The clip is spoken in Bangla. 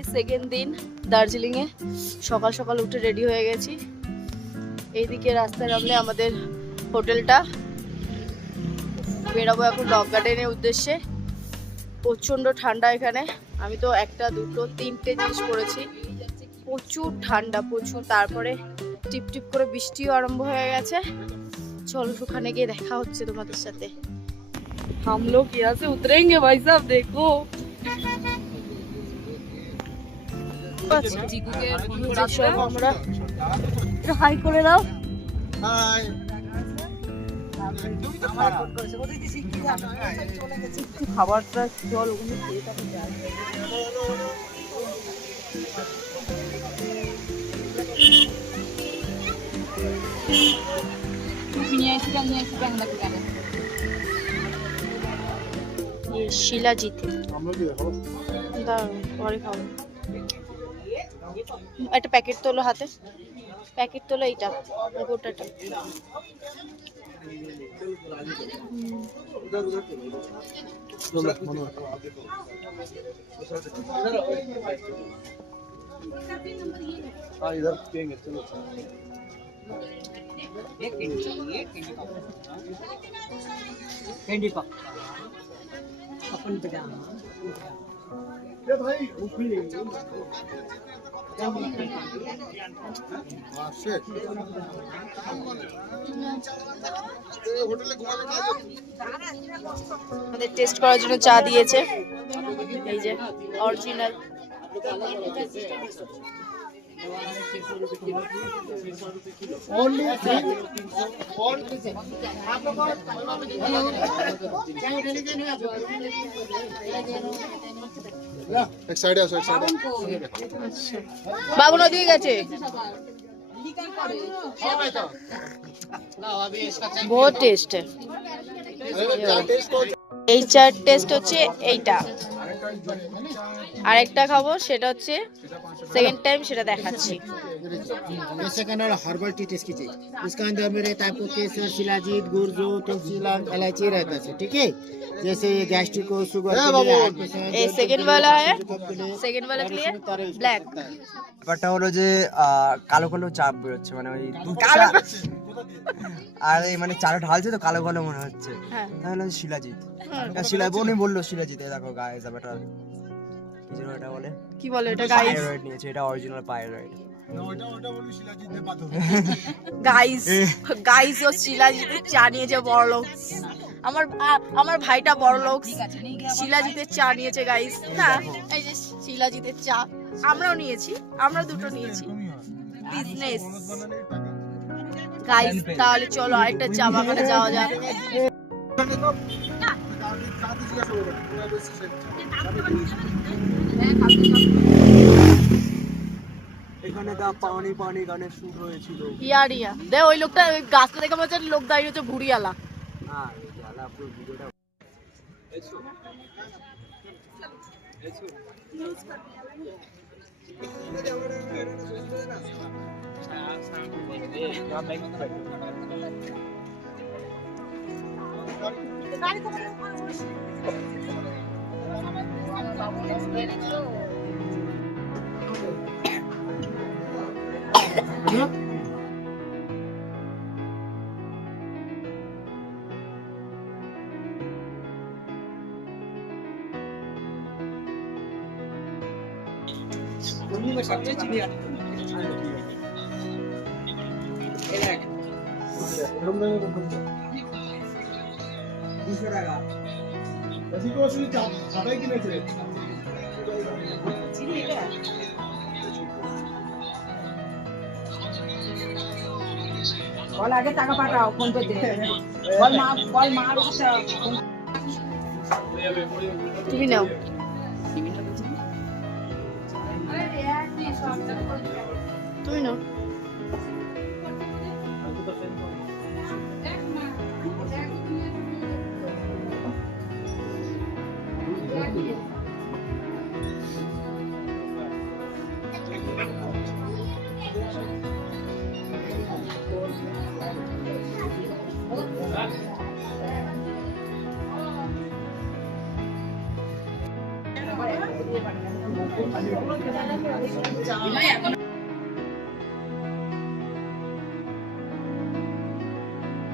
আমি সেকেন্ড দিন দার্জিলিংয়ে সকাল সকাল উঠে রেডি হয়ে গেছি। এইদিকে রাস্তায় নামলে আমাদের হোটেলটা, বেরাবো এখন রক গার্ডেনের উদ্দেশ্যে। প্রচণ্ড ঠান্ডা এখানে, আমি তো একটা দুটো তিনটে জিনিস পরেছি, প্রচুর ঠান্ডা প্রচুর। তারপরে টিপ টিপ করে বৃষ্টিও আরম্ভ হয়ে গেছে। চলো ওখানে গিয়ে দেখা হচ্ছে তোমাদের সাথে। हम लोग यहाँ से उतरेंगे भाई साहब, देखो আমরা হাই করে দাও। খাবারটা চল ওখানে খেয়ে তাকে যাই। শিলাজিৎ পরে খাবো। একটা প্যাকেট তোলো, হাতে প্যাকেট তোলো, এইটা গোটাটা। আমাদের টেস্ট করার জন্য চা দিয়েছে, এই যে অরিজিনাল। বাবু নদী গেছে, বহুত টেস্ট। এই চার টেস্ট হচ্ছে এইটা, আরেকটা খাবো সেটা হচ্ছে सेकंड टाइम সেটা দেখাচ্ছি। ये सेकंड वाला हर्बल टी टेस्ट कीजिए। इसका अंदर में रहता है आपको केसर, शिलाजीत, गुर्जो, तुलसी, लौंग, इलायची रहता है, ठीक है। जैसे ये गैस्ट्रिक को, शुगर के लिए, हार्ट पेशेंट, ये सेकंड वाला है, सेकंड वाला के लिए ब्लैक। ব্যাপারটা হলো যে কালো কালো চাপ বেরোচ্ছে, মানে ওই দুধ চা আর এই মানে চাটা ঢালছে তো কালো কালো মনে হচ্ছে, তাহলে শিলাজিৎ। বোনই বললো শিলাজিৎ, দেখো গাইস ব্যাপারটা কি যেন এটা বলে, কি বলে এটা গাইস? পাইরয়েড নিয়েছে, এটা অরিজিনাল পাইরয়েড। গাইস গাইস ও শিলাজিতের চা নিয়েছে বড়লোক। আমার ভাইটা বড়লোক, শিলাজিতের চা নিয়েছে গাইস। না এই যে শিলাজিতের চা আমরাও নিয়েছি, আমরা দুটো নিয়েছি, বিজনেস গাইস। তাহলে চলো আরেকটা চা বাগানে যাওয়া যাক। এখানে দা পানি পানি গানের শুট হয়েছিল। ইয়া দে ওই লোকটা, ওই গাছটা দেখে মনে হচ্ছে লোক দাঁড়িয়ে হচ্ছে ভুড়িয়ালা। হ্যাঁ জালা পুরো ভিডিওটা বল আগে টাকা পাঠাও, ফোন পে দে। বল মা তুমি নাও, তুমি নাও।